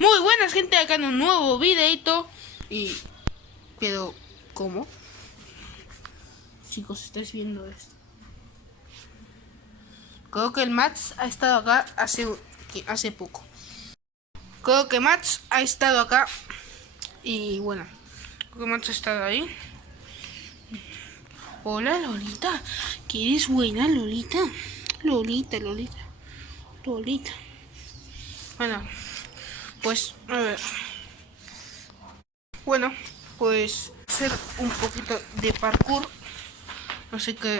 Muy buenas, gente, acá en un nuevo videito. Pero, ¿cómo? Chicos, estáis viendo esto. Creo que el Mats ha estado acá hace poco. Creo que Mats ha estado acá. Y bueno, creo que Mats ha estado ahí. Hola, Lolita. ¿Que eres buena, Lolita? Lolita. Bueno, pues, a ver. Bueno, pues hacer un poquito de parkour. Así que...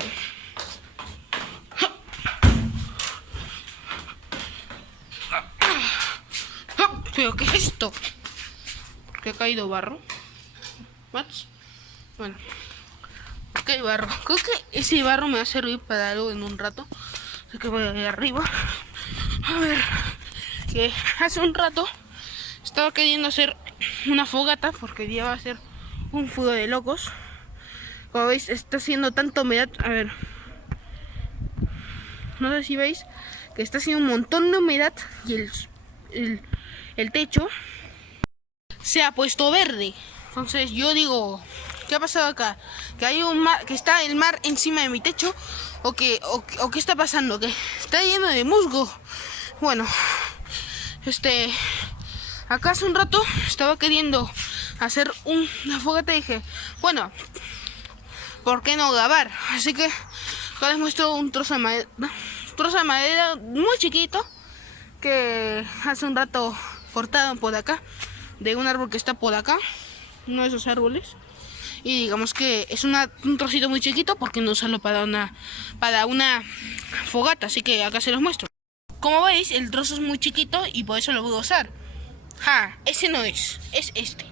¿Pero qué es esto? ¿Que ha caído barro? ¿Mats? Bueno, ok, barro. Creo que ese barro me va a servir para algo en un rato. Así que voy a ir arriba. A ver, que hace un rato estaba queriendo hacer una fogata porque ya va a ser un fuego de locos. Como veis, está haciendo tanta humedad. A ver, no sé si veis que está haciendo un montón de humedad y el techo se ha puesto verde. Entonces yo digo, ¿qué ha pasado acá? ¿Que hay un mar, que está el mar encima de mi techo? ¿O qué está pasando? ¿Que está lleno de musgo? Bueno, acá hace un rato estaba queriendo hacer una fogata y dije, bueno, ¿por qué no grabar? Así que acá les muestro un trozo de madera muy chiquito que hace un rato cortaron por acá, de un árbol que está por acá, uno de esos árboles. Y digamos que es un trocito muy chiquito porque no usarlo para una fogata, así que acá se los muestro. Como veis, el trozo es muy chiquito y por eso lo voy a usar. Ese no es este.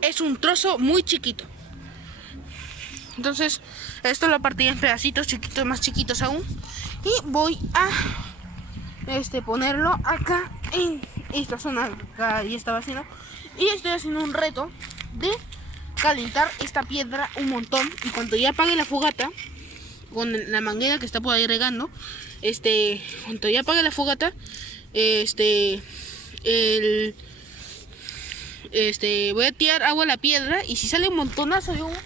Es un trozo muy chiquito. Entonces, esto lo partí en pedacitos chiquitos, más chiquitos aún. Y voy a ponerlo acá en esta zona que ahí estaba haciendo. Y estoy haciendo un reto de calentar esta piedra un montón. Y cuando ya apague la fogata, con la manguera que está por ahí regando, cuando ya apague la fogata, voy a tirar agua a la piedra. Y si sale un montonazo de humo,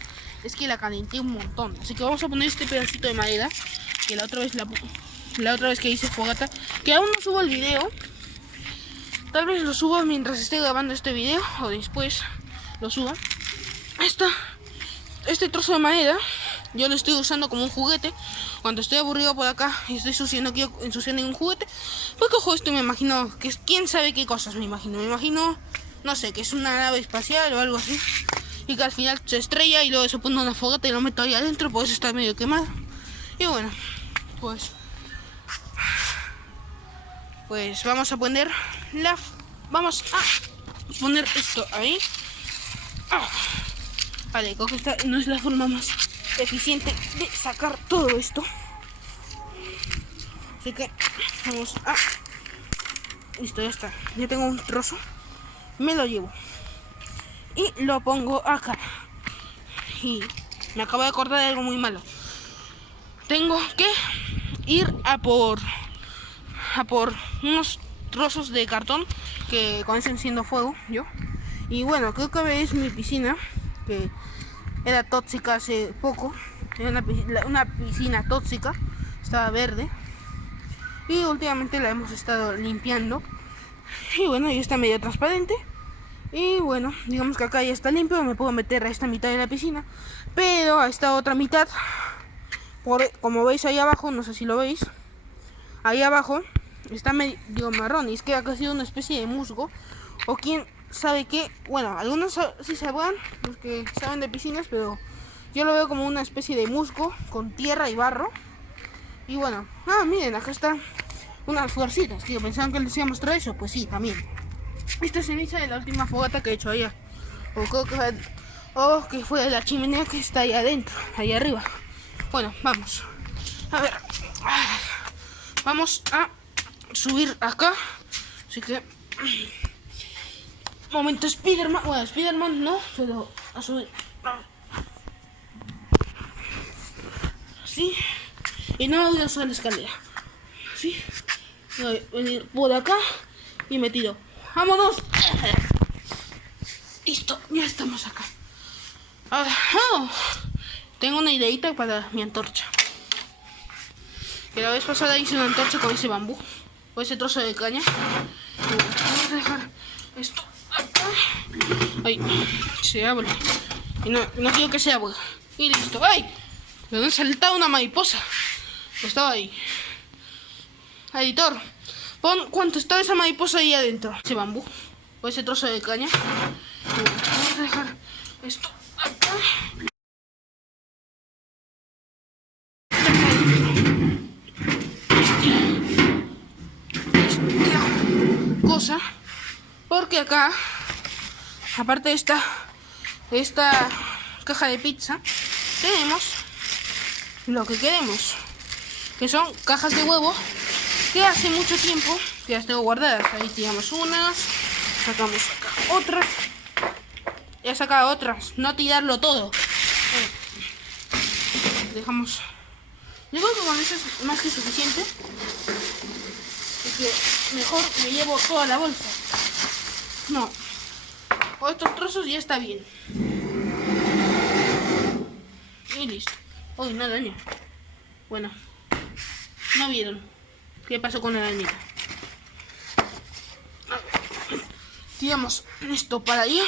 es que la calenté un montón. Así que vamos a poner este pedacito de madera que la otra vez que hice fogata, que aún no subo el video. Tal vez lo suba mientras esté grabando este video o después lo suba. Este trozo de madera yo lo estoy usando como un juguete. Cuando estoy aburrido por acá y estoy ensuciando un juguete, pues cojo esto y me imagino que es, quién sabe qué cosas me imagino, no sé, que es una nave espacial o algo así, y que al final se estrella y luego se pone una fogata y lo meto ahí adentro, pues está medio quemado. Y bueno, pues vamos a poner esto ahí. Vale, creo que esta no es la forma más eficiente de sacar todo esto. Así que vamos a... Listo, ya está. Ya tengo un trozo. Me lo llevo. Y lo pongo acá. Y me acabo de acordar de algo muy malo. Tengo que ir a por unos trozos de cartón que comencen siendo fuego yo. Y bueno, creo que veis mi piscina, que era tóxica hace poco. Era una piscina tóxica, estaba verde. Y últimamente la hemos estado limpiando. Y bueno, ya está medio transparente. Y bueno, digamos que acá ya está limpio. Me puedo meter a esta mitad de la piscina. Pero a esta otra mitad, como veis ahí abajo, no sé si lo veis, ahí abajo está medio marrón. Y es que acá ha sido una especie de musgo. O quién sabe qué. Bueno, algunos sí sabrán, los que saben de piscinas, pero yo lo veo como una especie de musgo con tierra y barro. Y bueno, miren, acá está unas florcitas, que pensaban que les iba a mostrar eso. Pues sí, también. Esta es ceniza de la última fogata que he hecho allá. O que fue de la chimenea que está ahí adentro, ahí arriba. Bueno, vamos. A ver. Vamos a subir acá. Así que... Momento Spiderman. Bueno, Spiderman no, pero a subir. Así. Y no voy a usar la escalera. ¿Sí? Voy a venir por acá y me tiro. ¡Vámonos! Listo, ya estamos acá. Tengo una ideita para mi antorcha. Que la vez pasada hice una antorcha con ese bambú, con ese trozo de caña. Vamos a dejar esto acá. Ay, se abre. Y no quiero que se abra. Y listo. ¡Ay! Me han saltado una mariposa. Estaba ahí. Editor, pon cuánto está esa mariposa ahí adentro. Ese bambú, o ese trozo de caña. Vamos a dejar esto acá. Esta cosa, porque acá, aparte de esta caja de pizza, tenemos lo que queremos, que son cajas de huevo que hace mucho tiempo que las tengo guardadas. Ahí tiramos unas, sacamos acá otras, ya sacado otras, no tirarlo todo. Dejamos, yo creo que con eso es más que suficiente, porque mejor me llevo toda la bolsa. No, con estos trozos ya está bien. Y listo. Uy, no daño. Bueno, no vieron qué pasó con la arañita. Tiramos esto para allá.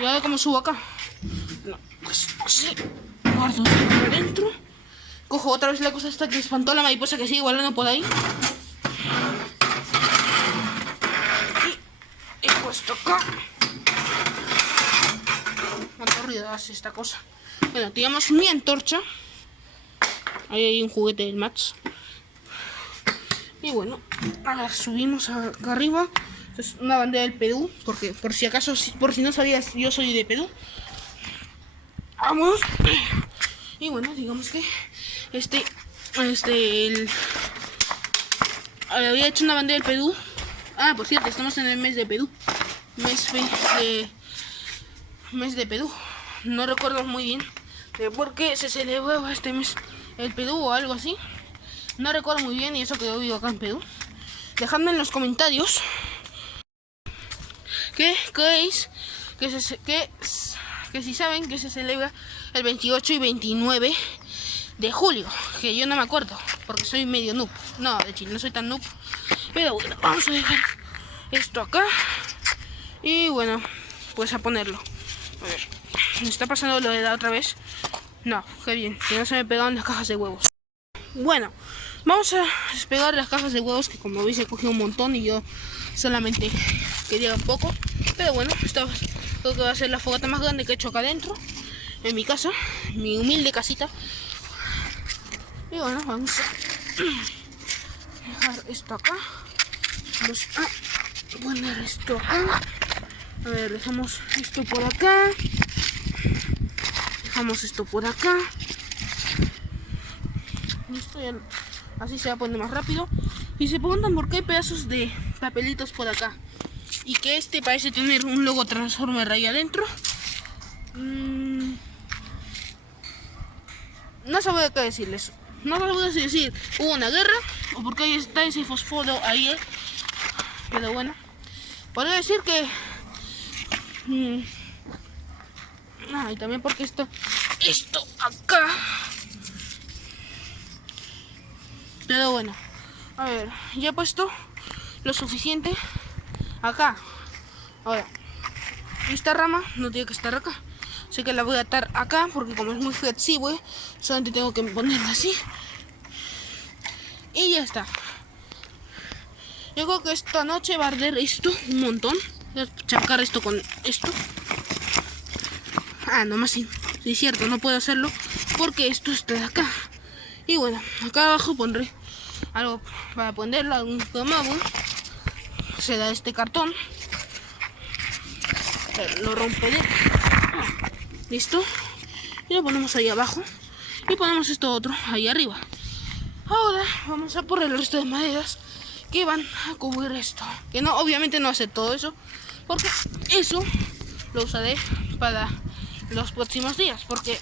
Y ahora cómo subo acá. No, pues así. Guardo por dentro. Cojo otra vez la cosa esta que espantó a la mariposa que sigue volando por ahí. Y he puesto acá. ¿Cuánto ruido hace esta cosa? Bueno, tiramos mi antorcha. Ahí hay un juguete del Max. Y bueno, ahora subimos acá arriba. Es una bandera del Perú, porque por si acaso, por si no sabías, yo soy de Perú. Vamos. Y bueno, digamos que había hecho una bandera del Perú. Ah, por cierto, estamos en el mes de Perú. Mes de Perú. No recuerdo muy bien de por qué se celebraba este mes el Perú o algo así. No recuerdo muy bien, y eso que yo vivo acá en Perú. Dejadme en los comentarios qué creéis que si saben que se celebra el 28 y 29 de julio. Que yo no me acuerdo, porque soy medio noob. No, de Chile, no soy tan noob. Pero bueno, vamos a dejar esto acá. Y bueno, pues a ponerlo. A ver, ¿me está pasando lo de la otra vez? No, qué bien, que no se me pegaron las cajas de huevos. Bueno, vamos a despegar las cajas de huevos, que como veis he cogido un montón y yo solamente quería un poco. Pero bueno, esta creo que va a ser la fogata más grande que he hecho acá adentro, en mi casa, mi humilde casita. Y bueno, vamos a dejar esto acá. Vamos a poner esto acá. A ver, dejamos esto por acá. Dejamos esto por acá. Listo, ya, así se va a poner más rápido. Y se preguntan por qué hay pedazos de papelitos por acá. Y que parece tener un logo Transformer ahí adentro. No sabría qué decirles. No sabría si decir hubo una guerra o porque ahí está ese fósforo ahí. Pero bueno, podría decir que y también porque esto acá. Pero bueno, a ver, ya he puesto lo suficiente acá. Ahora, esta rama no tiene que estar acá. Así que la voy a atar acá, porque como es muy flexible, solamente tengo que ponerla así. Y ya está. Yo creo que esta noche va a arder esto un montón. Voy a chacar esto con esto. Nomás sí. Sí, es cierto, no puedo hacerlo porque esto está de acá. Y bueno, acá abajo pondré algo para ponerlo, algún plomago. Será este cartón. Lo romperé. Listo. Y lo ponemos ahí abajo. Y ponemos esto otro ahí arriba. Ahora vamos a poner el resto de maderas que van a cubrir esto. Que no, obviamente no hacer todo eso, porque eso lo usaré para los próximos días, porque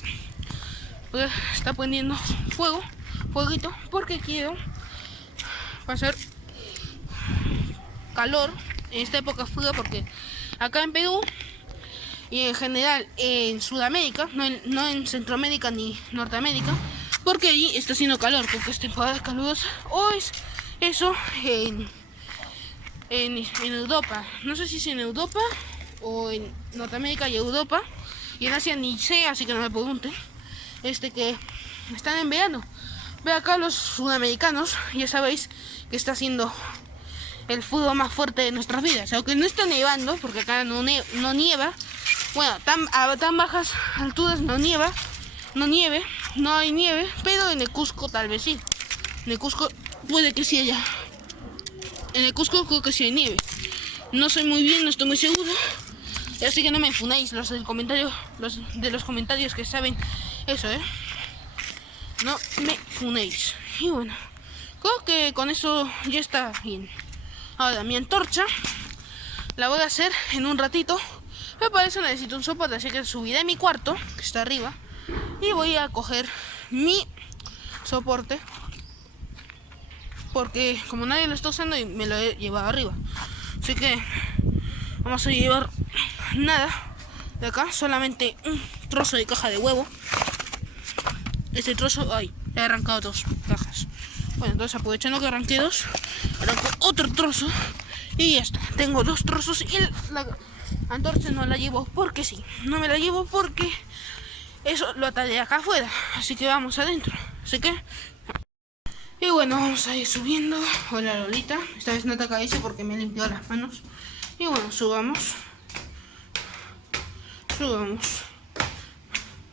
pues, está prendiendo fuego fueguito porque quiero pasar calor en esta época fría, porque acá en Perú y en general en Sudamérica, no en Centroamérica ni Norteamérica, porque allí está haciendo calor, porque es temporada calurosa, o es eso en Europa. No sé si es en Europa o en Norteamérica y Europa, y en Asia ni sé, así que no me pregunten, que están en verano. Ve acá los sudamericanos, ya sabéis que está haciendo el frío más fuerte de nuestras vidas, aunque no está nevando, porque acá no nieva. Bueno, a tan bajas alturas no nieve, no hay nieve, pero en el Cusco tal vez sí. En el Cusco puede que sí haya. En el Cusco creo que sí hay nieve. No sé muy bien, no estoy muy seguro. Así que no me funéis los de los comentarios que saben eso, No me funéis. Y bueno, creo que con eso ya está bien. Ahora, mi antorcha la voy a hacer en un ratito. Pero para eso necesito un soporte, así que subiré a mi cuarto, que está arriba, y voy a coger mi soporte, porque como nadie lo está usando, me lo he llevado arriba. Así que vamos a llevar nada de acá, solamente un trozo de caja de huevo. Este trozo, ay, he arrancado 2 cajas. Bueno, entonces aprovechando que arranqué 2, arranco otro trozo y ya está. Tengo 2 trozos y la antorcha no la llevo porque sí. No me la llevo porque eso lo ataré acá afuera. Así que vamos adentro. Así que... Y bueno, vamos a ir subiendo. Hola Lolita. Esta vez no te caíste porque me he limpiado las manos. Y bueno, subamos. Subamos.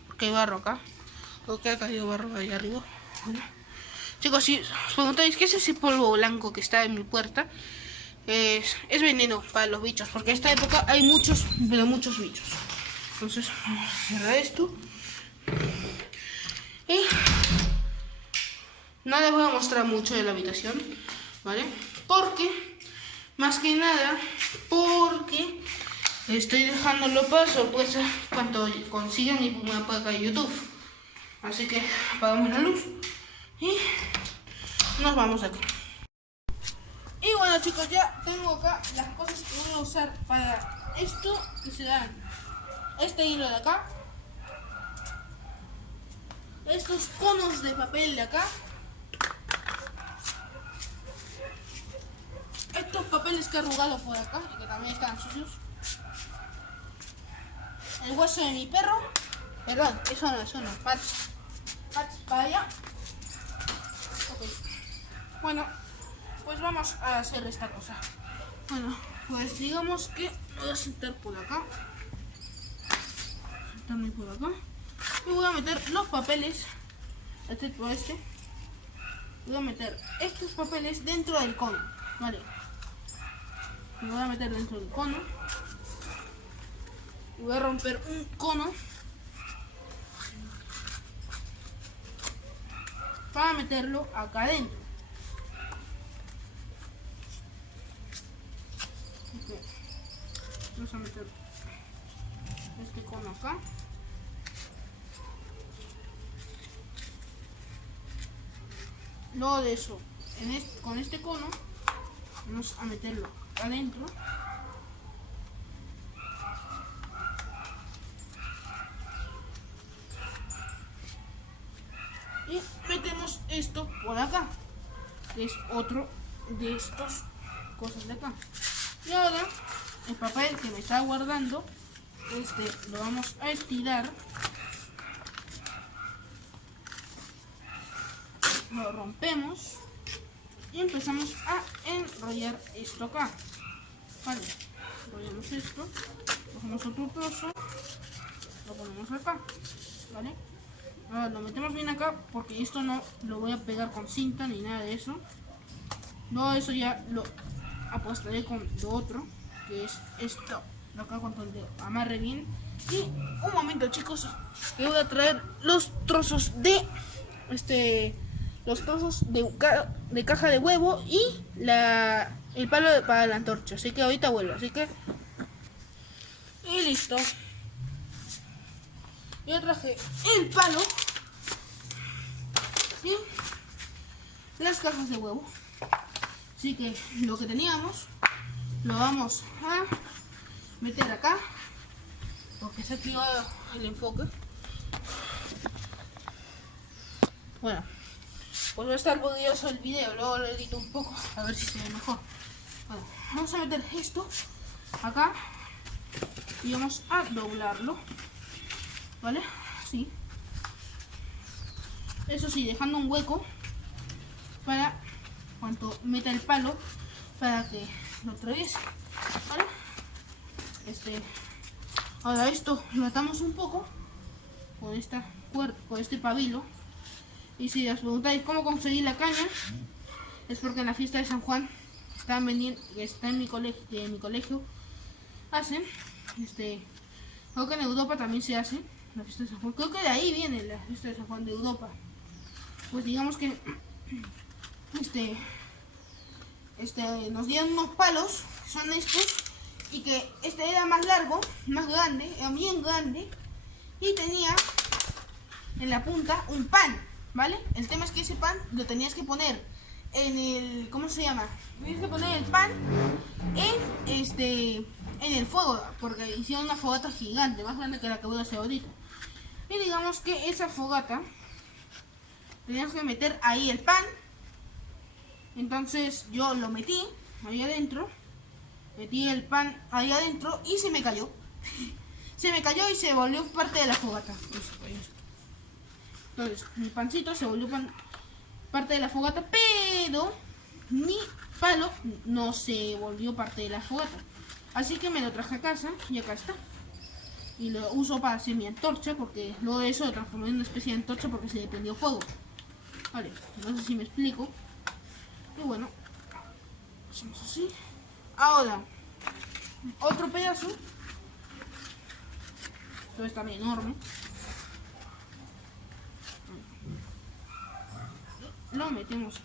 Porque hay barro acá. Porque ha caído barro ahí arriba. Bueno. Chicos, si os preguntáis qué es ese polvo blanco que está en mi puerta, es veneno para los bichos, porque en esta época hay muchos, pero muchos bichos. Entonces, vamos a cerrar esto. Y no les voy a mostrar mucho de la habitación, ¿vale? Porque, más que nada, porque estoy dejándolo para sorpresa cuando consigan mi primera placa de YouTube. Así que apagamos la luz y nos vamos aquí. Y bueno chicos, ya tengo acá las cosas que voy a usar para esto, que serán este hilo de acá, estos conos de papel de acá, estos papeles que he arrugado por acá y que también están sucios, el hueso de mi perro, perdón, eso no, patch para allá. Ok, bueno, pues vamos a hacer esta cosa. Bueno, pues digamos que voy a sentar por acá, sentarme por acá, y voy a meter los papeles, por voy a meter estos papeles dentro del cono, vale, lo voy a meter dentro del cono, y voy a romper un cono para meterlo acá adentro. Okay. Vamos a meter este cono acá. Luego de eso, con este cono, vamos a meterlo adentro. Y metemos esto por acá, que es otro de estas cosas de acá. Y ahora, el papel que me está guardando, lo vamos a estirar. Lo rompemos y empezamos a enrollar esto acá. Vale, enrollamos esto, cogemos otro trozo, lo ponemos acá, ¿vale? Ahora lo metemos bien acá porque esto no lo voy a pegar con cinta ni nada de eso. Luego eso ya lo aplastaré con lo otro, que es esto, lo acá con el dedo, amarre bien. Y un momento chicos, que voy a traer los trozos de de caja de huevo y el palo para la antorcha, así que ahorita vuelvo, y listo. Ya traje el palo y las cajas de huevo. Así que lo que teníamos lo vamos a meter acá, porque se ha activado el enfoque. Bueno, pues va a estar odioso el video, luego lo edito un poco a ver si se ve mejor. Bueno, vamos a meter esto acá y vamos a doblarlo, ¿vale? Así. Eso sí, dejando un hueco para cuando meta el palo para que lo atraviese, ¿vale? Ahora esto lo atamos un poco con este pabilo. Y si os preguntáis cómo conseguir la caña, es porque en la fiesta de San Juan está en mi colegio hacen, creo que en Europa también se hace la fiesta de San Juan, creo que de ahí viene la fiesta de San Juan de Europa. Pues digamos que nos dieron unos palos, que son estos, y que este era más largo, más grande, era bien grande, y tenía en la punta un pan, ¿vale? El tema es que ese pan lo tenías que poner en el, ¿cómo se llama? Tenías que poner el pan en el fuego, porque hicieron una fogata gigante, más grande que la que voy a hacer ahorita. Y digamos que esa fogata tenías que meter ahí el pan. Entonces yo lo metí ahí adentro, metí el pan ahí adentro y se me cayó. Se me cayó y se volvió parte de la fogata. Entonces mi pancito se volvió parte de la fogata, pero mi palo no se volvió parte de la fogata. Así que me lo traje a casa y acá está. Y lo uso para hacer mi antorcha, porque luego de eso lo transformé en una especie de antorcha porque se le prendió fuego. Vale, no sé si me explico. Y bueno, hacemos así. Ahora, otro pedazo. Esto está bien enorme. Lo metemos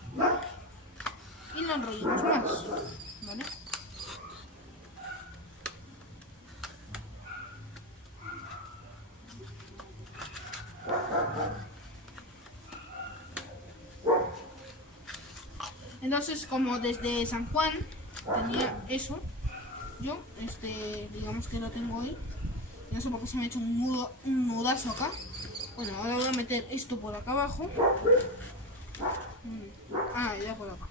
y lo enrollamos más, ¿vale? Entonces, como desde San Juan tenía eso, yo, digamos que lo tengo ahí. No sé por qué se me ha hecho un nudazo acá. Bueno, ahora voy a meter esto por acá abajo. Ya por acá.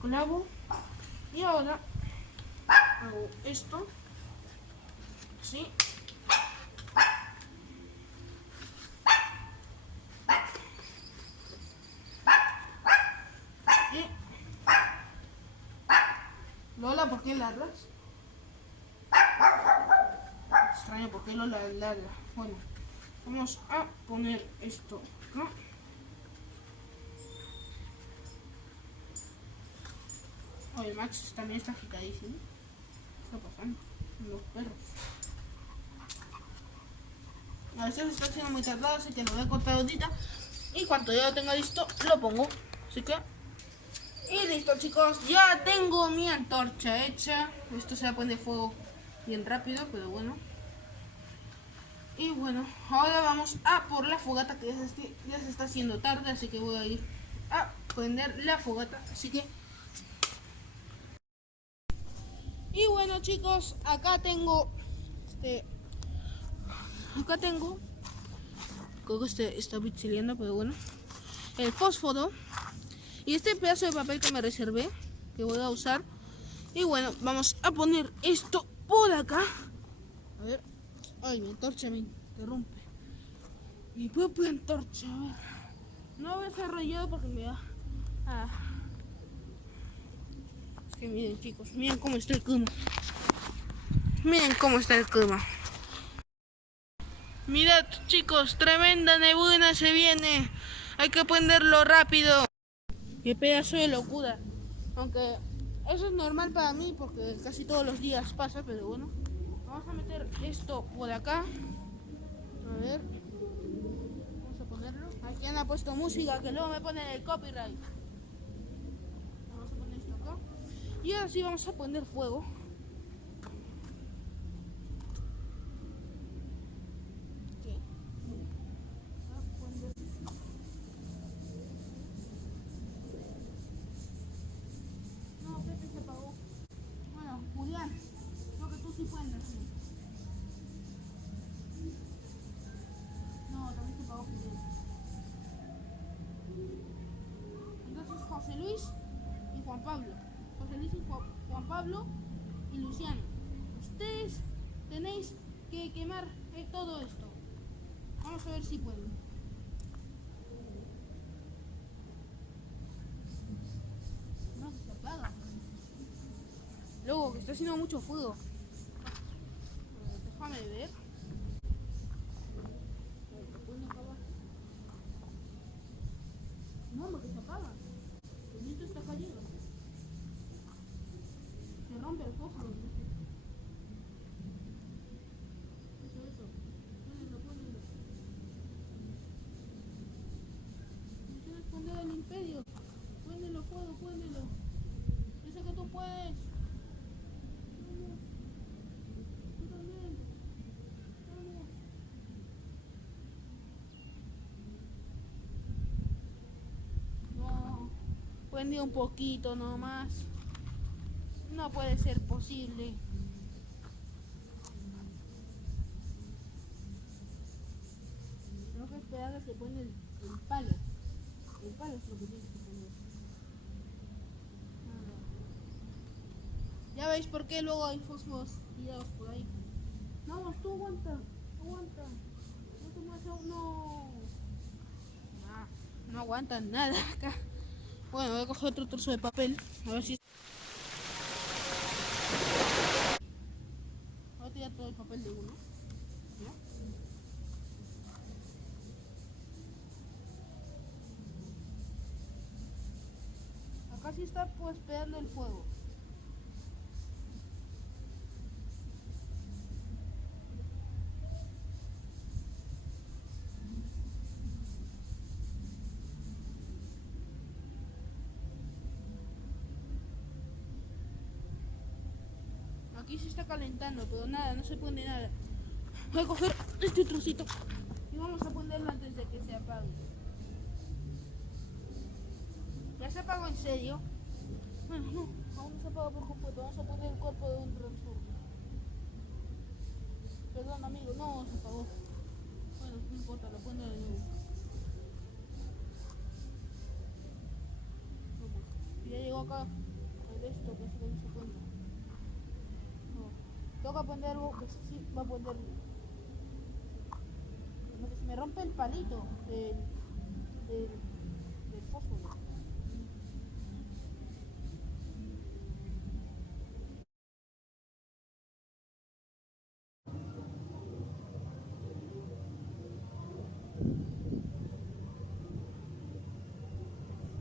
Clavo. Y ahora hago esto. Así. Lola, ¿por qué ladras? Extraño, ¿por qué Lola ladra? Bueno, vamos a poner esto acá. Oye, Max también está agitadísimo. ¿Qué está pasando? Los perros. A veces está haciendo muy tardado, así que lo voy a cortar ahorita. Y cuando ya lo tenga listo, lo pongo. Así que... Y listo, chicos, ya tengo mi antorcha hecha. Esto se va a poner fuego bien rápido, pero bueno. Y bueno, ahora vamos a por la fogata, que ya se está haciendo tarde, así que voy a ir a prender la fogata. Así que... Y bueno, chicos, acá tengo... Creo que está pixeleando, pero bueno. El fósforo. Y este pedazo de papel que me reservé, que voy a usar. Y bueno, vamos a poner esto por acá. A ver. Ay, mi antorcha me interrumpe. Mi propia antorcha. A ver. No voy a desarrollado porque me da... Es que miren, chicos, miren cómo está el clima. Miren cómo está el clima. Mirad, chicos, tremenda neblina se viene. Hay que prenderlo rápido. Qué pedazo de locura. Aunque eso es normal para mí porque casi todos los días pasa, pero bueno. Vamos a meter esto por acá. A ver. Vamos a ponerlo. Aquí han puesto música que luego me ponen el copyright. Vamos a poner esto acá. Y ahora sí vamos a poner fuego. Luis y Juan Pablo. José Luis y Juan Pablo y Luciano. Ustedes tenéis que quemar todo esto. Vamos a ver si pueden. No, que se apaga. Luego, que está haciendo mucho fuego. Déjame ver. No, porque se apaga. El viento está cayendo. Se rompe el fósforo. Eso. Pónelo. Misión esconder el imperio. Pónelo, pónelo. Yo sé que tú puedes. Vamos. Tú también. Vamos. No. Prende un poquito nomás. No puede ser posible. Tengo que esperar a que se pone el palo. El palo es lo que tienes que poner. Ya veis por qué luego hay fósforos tirados por ahí. Vamos, tú aguanta. No te muevas, no. No aguantan nada acá. Bueno, voy a coger otro trozo de papel. A ver si... Voy a tirar todo el papel de uno. ¿Ya? Acá sí está pues pegando el fuego. Aquí se está calentando, pero nada, no se pone nada. Voy a coger este trocito y vamos a ponerlo antes de que se apague. ¿Ya se apagó en serio? Bueno, no, aún no se apaga por completo. Vamos a poner el cuerpo de un transforme. Perdón, amigo, no se apagó. Bueno, no importa, lo pongo de nuevo. Ya llegó acá el esto, que es lo que no se cuenta. No. Toca poner algo que sí va a poner. Como que se me rompe el palito del fósforo.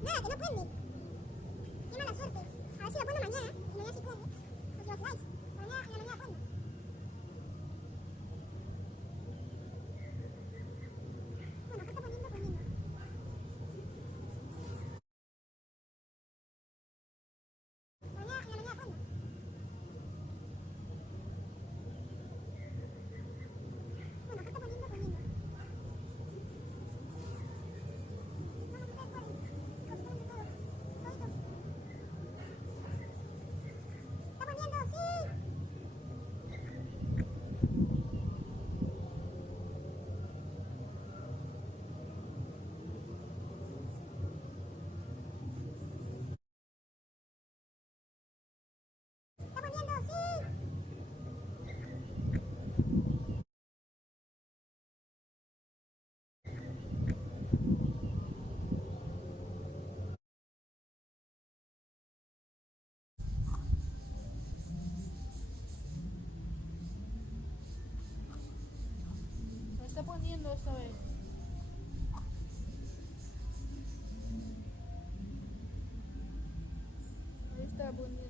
Nada, que no prende. Qué mala suerte. A ver si lo pongo mañana. Y mañana sí prende. Os lo jugáis. Mañana, en la mañana prende. Bueno, acá está poniendo. Mañana, en la mañana prende. Bueno, acá está poniendo. Vamos a ver cuál es. Chicos, prende todo. Toditos. ¡Está poniendo! ¡Sí! ¡Está poniendo! ¡Sí! Se está poniendo esta vez. Ahí está poniendo.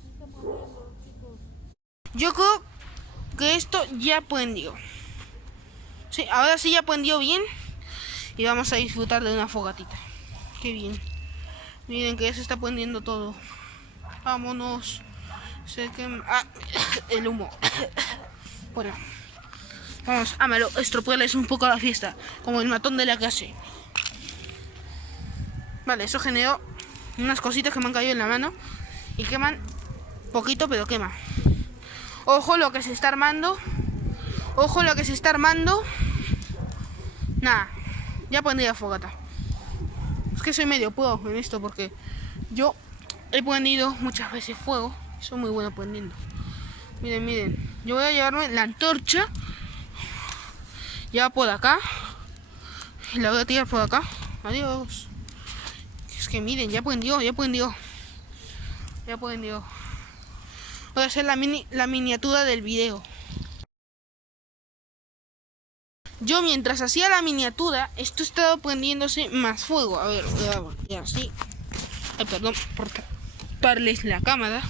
Se está poniendo, chicos. Yoko, que esto ya prendió. Sí, ahora sí ya prendió bien. Y vamos a disfrutar de una fogatita. Qué bien. Miren que ya se está prendiendo todo. Vámonos. Se quema. Ah, el humo. Bueno. Vamos, ámalo, estropearles un poco la fiesta. Como el matón de la clase. Vale, eso generó unas cositas que me han caído en la mano. Y queman poquito, pero quema. Ojo lo que se está armando. Ojo lo que se está armando. Nada, ya pondría fogata. Es que soy medio pro en esto porque yo he prendido muchas veces fuego. Soy muy bueno prendiendo. Miren, miren. Yo voy a llevarme la antorcha. Ya por acá. Y la voy a tirar por acá. Adiós. Es que miren, ya prendió, ya prendió. Ya prendió. Voy a hacer la miniatura del video. Yo mientras hacía la miniatura, esto estaba prendiéndose más fuego. A ver, ya así. Ay, perdón por taparles la cámara.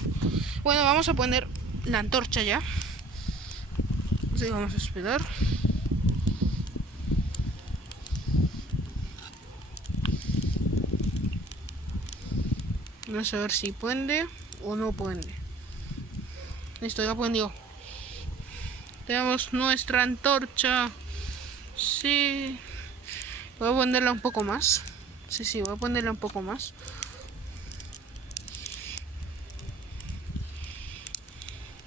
Bueno, vamos a poner la antorcha ya. Así vamos a esperar. Vamos a ver si prende o no prende. Listo, ya prendió. Tenemos nuestra antorcha. Sí. Voy a ponerla un poco más. Sí, voy a ponerla un poco más.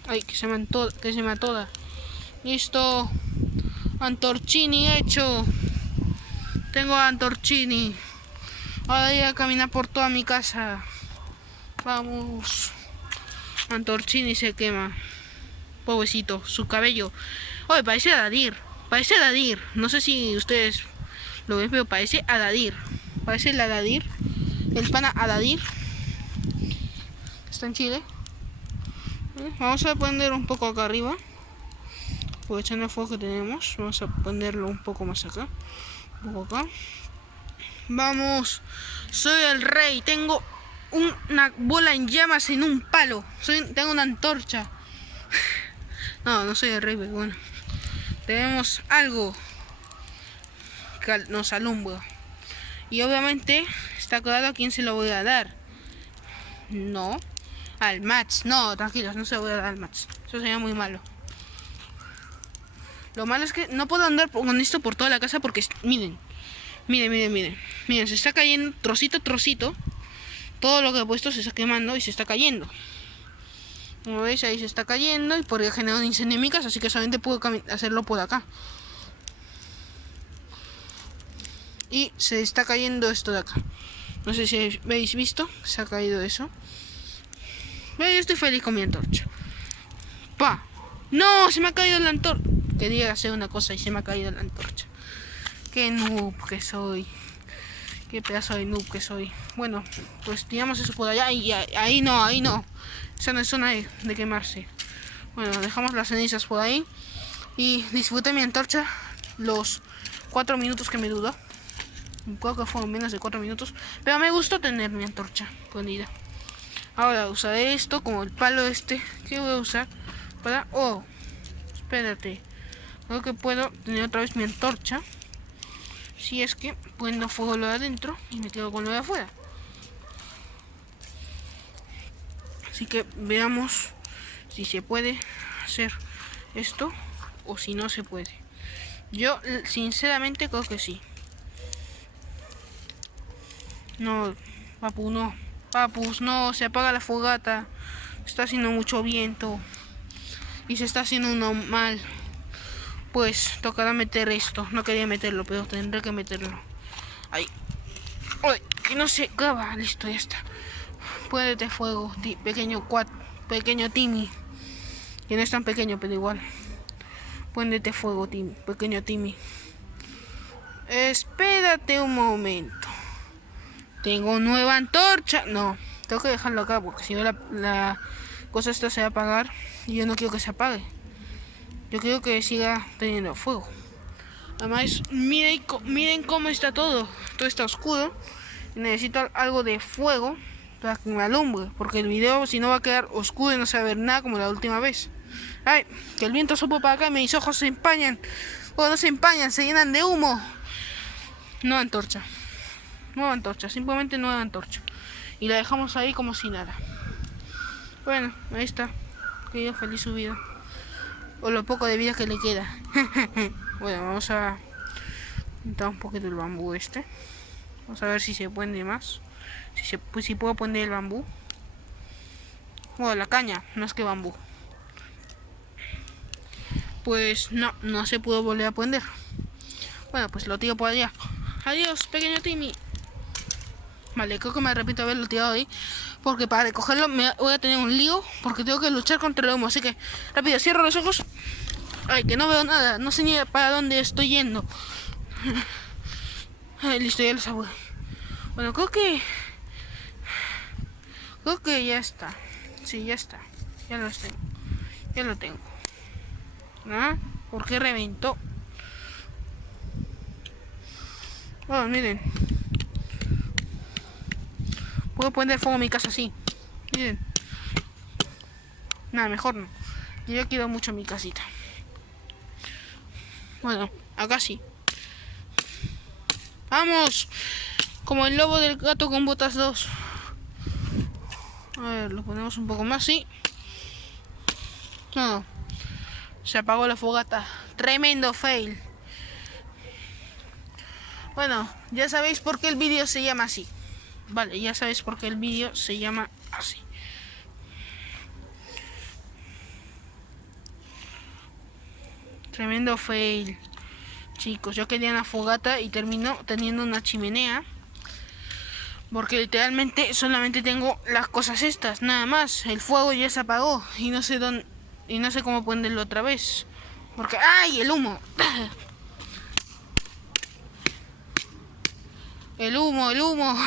Ay, que se me atoda. Listo. Antorchini hecho. Tengo antorchini. Ahora voy a caminar por toda mi casa. Vamos. Antorchini se quema. Pobrecito, su cabello. Oye, parece Adadir. Parece Adadir. No sé si ustedes lo ven, pero parece Adadir. Parece el Adadir. El pana Adadir. Está en Chile. Vamos a poner un poco acá arriba. Aprovechando el fuego que tenemos. Vamos a ponerlo un poco más acá. Un poco acá. Vamos. Soy el rey. Tengo una bola en llamas en un palo. Tengo una antorcha. No soy el rey, pero bueno. Tenemos algo que nos alumbra. Y obviamente está claro a quién se lo voy a dar. No, al Max. No, tranquilos, no se lo voy a dar al Max. Eso sería muy malo. Lo malo es que no puedo andar con esto por toda la casa porque miren. Miren, se está cayendo trocito. Todo lo que he puesto se está quemando y se está cayendo. Como veis, ahí se está cayendo y podría generar un incendio en mi casa, así que solamente puedo hacerlo por acá. Y se está cayendo esto de acá. No sé si habéis visto, se ha caído eso. Pero yo estoy feliz con mi antorcha. ¡Pa! ¡No! Se me ha caído la antorcha. Quería hacer una cosa y se me ha caído la antorcha. ¡Qué noob que soy! ¡Qué pedazo de noob que soy! Bueno, pues tiramos eso por allá y ahí no. Esa no es zona de quemarse. Bueno, dejamos las cenizas por ahí. Y disfruté mi antorcha los 4 minutos que me duró. Creo que fueron menos de 4 minutos. Pero me gustó tener mi antorcha prendida. Ahora usaré esto como el palo este. Que voy a usar para... Oh, espérate. Creo que puedo tener otra vez mi antorcha. Si es que prendo fuego lo de adentro y me quedo con lo de afuera. Así que veamos si se puede hacer esto o si no se puede. Yo sinceramente creo que sí. No, papu, no. Papus, no, se apaga la fogata. Está haciendo mucho viento. Y se está haciendo uno mal. Pues tocará meter esto. No quería meterlo, pero tendré que meterlo. Ahí. Ay, que no se graba. Listo, ya está. Puédete fuego, pequeño Timmy. Que no es tan pequeño, pero igual. Póndete fuego, pequeño Timmy. Espérate un momento. Tengo nueva antorcha. No, tengo que dejarlo acá porque si no la cosa esta se va a apagar. Y yo no quiero que se apague. Yo quiero que siga teniendo fuego. Además, miren cómo está todo. Todo está oscuro. Necesito algo de fuego para que me alumbre, porque el video si no va a quedar oscuro y no se va a ver nada como la última vez. Ay, que el viento sopla para acá y mis ojos se empañan. O no se empañan, se llenan de humo. Nueva antorcha. Nueva antorcha, simplemente nueva antorcha. Y la dejamos ahí como si nada. Bueno, ahí está. Que feliz su vida. O lo poco de vida que le queda. Bueno, vamos a quitar un poquito el bambú este. Vamos a ver si se pone más. Si puedo poner el bambú. Bueno, la caña, no es que bambú. Pues no se pudo volver a poner. Bueno, pues lo tiro por allá. Adiós, pequeño Timmy. Vale, creo que me arrepiento de haberlo tirado ahí. Porque para recogerlo me voy a tener un lío. Porque tengo que luchar contra el humo. Así que, rápido, cierro los ojos. Ay, que no veo nada. No sé ni para dónde estoy yendo. Ay, listo, ya lo sabía. Bueno, creo que ya está. Sí, ya está. Ya lo tengo. Ya lo tengo. ¿Ah? ¿Por qué reventó? Bueno, miren. Puedo poner fuego a mi casa así. Miren. Nada, mejor no. Yo quiero mucho mi casita. Bueno, acá sí. ¡Vamos! Como el lobo del gato con botas 2. A ver, lo ponemos un poco más, sí. No. Se apagó la fogata. Tremendo fail. Bueno, ya sabéis por qué el vídeo se llama así. Vale, ya sabéis por qué el vídeo se llama así. Tremendo fail. Chicos, yo quería una fogata y termino teniendo una chimenea. Porque literalmente solamente tengo las cosas estas, nada más. El fuego ya se apagó y no sé dónde, y no sé cómo ponerlo otra vez. Porque ¡ay! El humo. El humo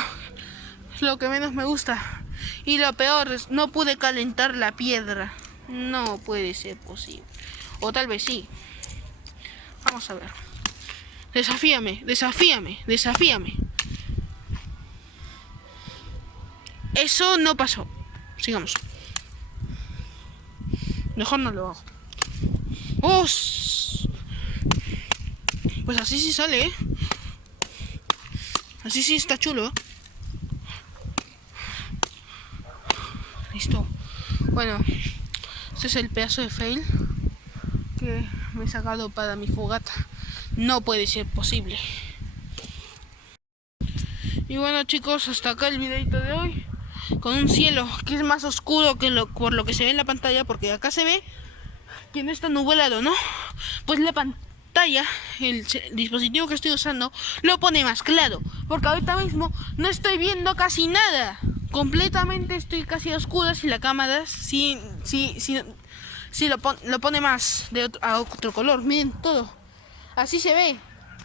es lo que menos me gusta. Y lo peor es no pude calentar la piedra. No puede ser posible. O tal vez sí. Vamos a ver. Desafíame. Eso no pasó. Sigamos. Mejor no lo hago. ¡Oh! Pues así sí sale, ¿eh? Así sí está chulo. Listo. Bueno, este es el pedazo de fail que me he sacado para mi fogata. No puede ser posible. Y bueno, chicos, hasta acá el videito de hoy. Con un cielo que es más oscuro que por lo que se ve en la pantalla. Porque acá se ve que no está nublado, ¿no? Pues la pantalla, el dispositivo que estoy usando, lo pone más claro. Porque ahorita mismo no estoy viendo casi nada. Completamente estoy casi a oscuras y la cámara sí lo pone más a otro color. Miren todo. Así se ve.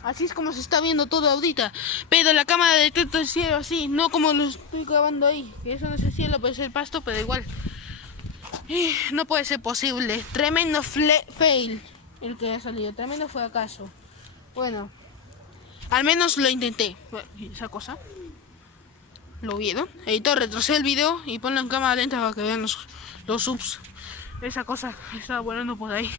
Así es como se está viendo todo ahorita. Pero la cámara detecta el cielo así, no como lo estoy grabando ahí. Que eso no es el cielo, puede ser el pasto, pero igual. No puede ser posible. Tremendo fail el que ha salido. Tremendo fracaso. Bueno, al menos lo intenté. Esa cosa. ¿Lo vieron? Editor, retrocede el video y ponlo en cámara lenta para que vean los subs. Esa cosa estaba volando por ahí.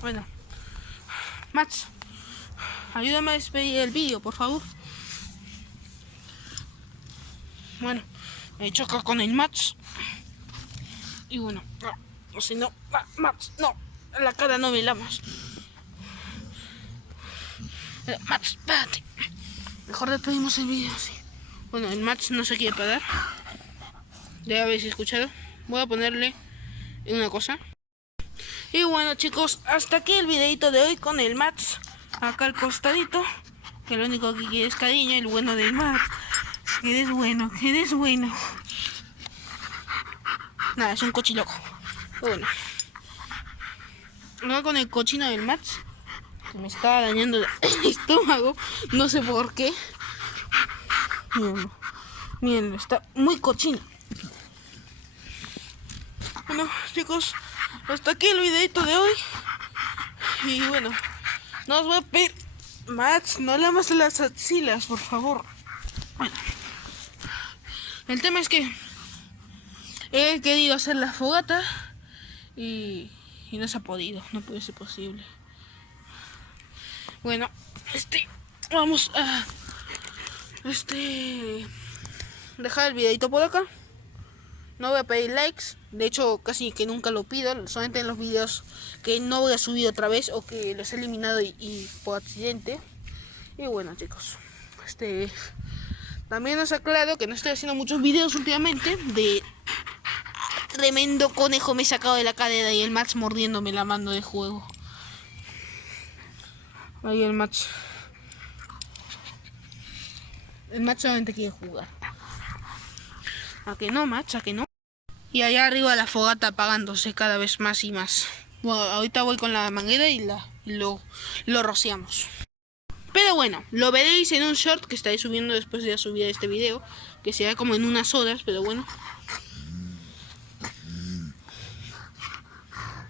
Bueno, Max, ayúdame a despedir el vídeo, por favor. Bueno, me choca con el Max. Y bueno, o si no, Max, no, la cara no me la más. Max, espérate. Mejor despedimos el vídeo así. Bueno, el Max no se quiere parar. Ya habéis escuchado. Voy a ponerle una cosa. Y bueno, chicos, hasta aquí el videito de hoy con el Max. Acá al costadito. Que lo único que quiere es cariño. El bueno del Max. Que eres bueno. Nada, es un cochiloco. Bueno. Ahora con el cochino del Max. Que me está dañando el estómago. No sé por qué. Miren, está muy cochino. Bueno, chicos, hasta aquí el videito de hoy. Y bueno, no os voy a pedir Max, no le más las axilas, por favor. Bueno, el tema es que he querido hacer la fogata y no se ha podido, no puede ser posible. Bueno, vamos a dejar el videito por acá. No voy a pedir likes, de hecho casi que nunca lo pido, solamente en los videos que no voy a subir otra vez o que los he eliminado y por accidente. Y bueno, chicos, también os aclaro que no estoy haciendo muchos videos últimamente de tremendo conejo me he sacado de la cadera y el Max mordiéndome la mano de juego. Ahí el Max solamente quiere jugar. ¿A que no, Max? ¿A que no? Y allá arriba la fogata apagándose cada vez más y más. Bueno, ahorita voy con la manguera y lo rociamos. Pero bueno, lo veréis en un short que estaré subiendo después de subir este video, que será como en unas horas, pero bueno.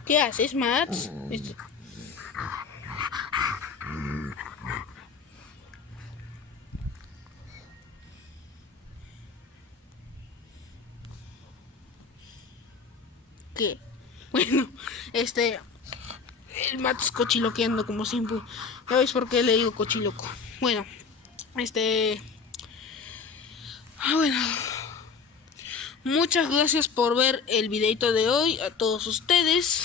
¿Qué haces, Max? ¿Qué? Bueno, el Max cochiloqueando como siempre. Ya veis por qué le digo cochiloco. Bueno, bueno, muchas gracias por ver el videito de hoy a todos ustedes.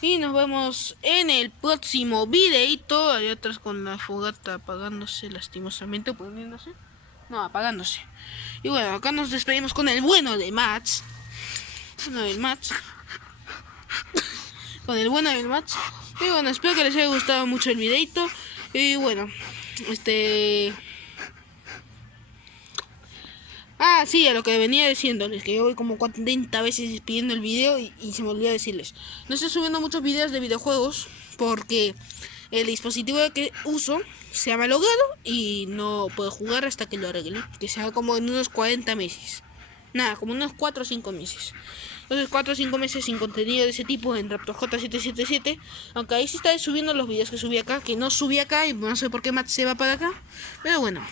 Y nos vemos en el próximo videito. Allá atrás con la fogata apagándose lastimosamente, poniéndose. No, apagándose. Y bueno, acá nos despedimos con el bueno de Max. Con el bueno del Max. Y bueno, espero que les haya gustado mucho el videito. Y bueno, Ah, sí, a lo que venía diciéndoles, que yo voy como 40 veces pidiendo el video y se me olvidó decirles. No estoy subiendo muchos videos de videojuegos porque el dispositivo que uso se ha malogrado y no puedo jugar hasta que lo arregle. Que sea como en unos 40 meses. Nada, como unos 4 o 5 meses. Entonces 4 o 5 meses sin contenido de ese tipo en Raptor J777. Aunque ahí sí estaré subiendo los videos que subí acá, que no subí acá y no sé por qué Matt se va para acá. Pero bueno,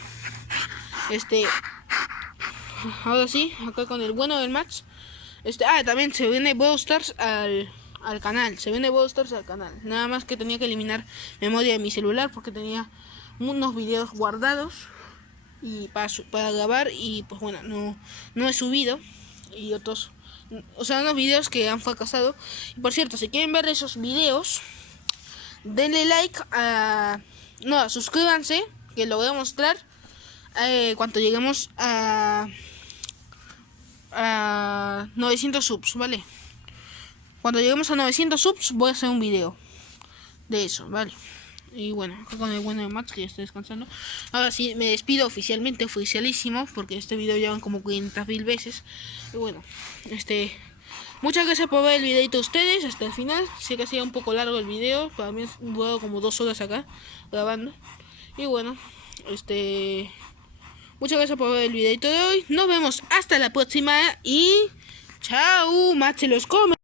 ahora sí, acá con el bueno del Max. También se viene Brawl Stars al canal. Se viene Brawl Stars al canal. Nada más que tenía que eliminar memoria de mi celular porque tenía unos videos guardados y para grabar y pues bueno, no he subido. Y otros, o sea, unos videos que han fracasado. Y por cierto, si quieren ver esos videos, denle like suscríbanse, que lo voy a mostrar cuando lleguemos a 900 subs, ¿vale? Cuando lleguemos a 900 subs voy a hacer un video de eso, ¿vale? Y bueno, acá con el bueno de Max, que ya está descansando. Ahora sí, me despido oficialmente, oficialísimo, porque este video llevan como 500.000 veces. Y bueno, muchas gracias por ver el videito de ustedes hasta el final. Sé que ha sido un poco largo el video, para mí he durado como 2 horas acá grabando. Y bueno, muchas gracias por ver el videito de hoy. Nos vemos hasta la próxima y chao, Max se los come.